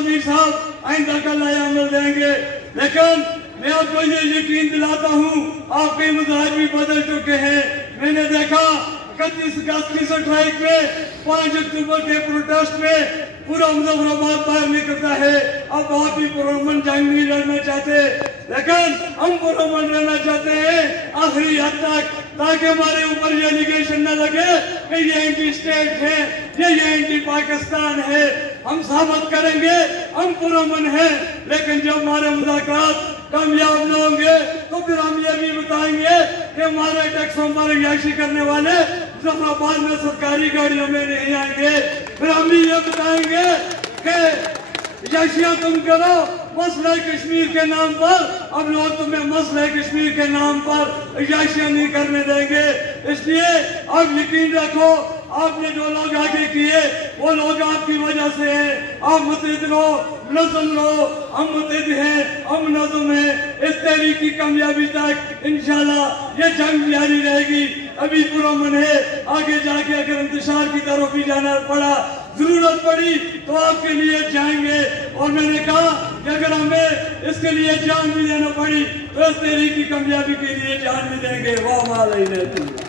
अमीर साहब आइंदा का नया अमल देंगे, लेकिन मैं आपको ये यकीन दिलाता हूँ आपके मिजाज भी बदल चुके हैं। मैंने देखा 31 अगस्त की स्ट्राइक में 5 अक्टूबर के प्रोटेस्ट में पूरा मुजफ्फराबाद बाहर निकलता है। अब आप भी पुरअमन जंग नहीं लड़ना चाहते, लेकिन हम पुरअमन रहना चाहते हैं आखिरी हद तक, ताकि हमारे ऊपर ये एलिगेशन न लगे कि ये एंटी स्टेट है, ये एंटी पाकिस्तान है। हम साबित करेंगे हम पुरअमन हैं, लेकिन जब हमारे मुज़ाकरात कामयाब न होंगे तो फिर हम ये भी बताएंगे कि हमारे टैक्सों पर याशी करने वाले मुजफ्फराबाद में सरकारी गाड़ियों में नहीं आएंगे। फिर हम भी ये बताएंगे कि याशियां तुम करो मसला कश्मीर के नाम पर, अब लोग तुम्हें मसला कश्मीर के नाम पर याशियां नहीं करने देंगे। इसलिए आप यकीन रखो, आपने जो लोग आगे किए वो लोग आपकी वजह से हैं। आप मुतहद रहो, नज़म रहो, हम मुतहद हैं, हम नज़म हैं। इस तहरीक की कामयाबी तक इंशाल्लाह ये जंग जारी रहेगी। अभी पुरअमन है, आगे जाके अगर इंतशार की तरफ भी जाना पड़ा, जरूरत पड़ी तो आपके लिए जाएंगे। और मैंने कहा कि अगर हमें इसके लिए जान भी देना पड़ी तो इस तहरीक की कामयाबी के लिए जान भी देंगे। वाह वाह।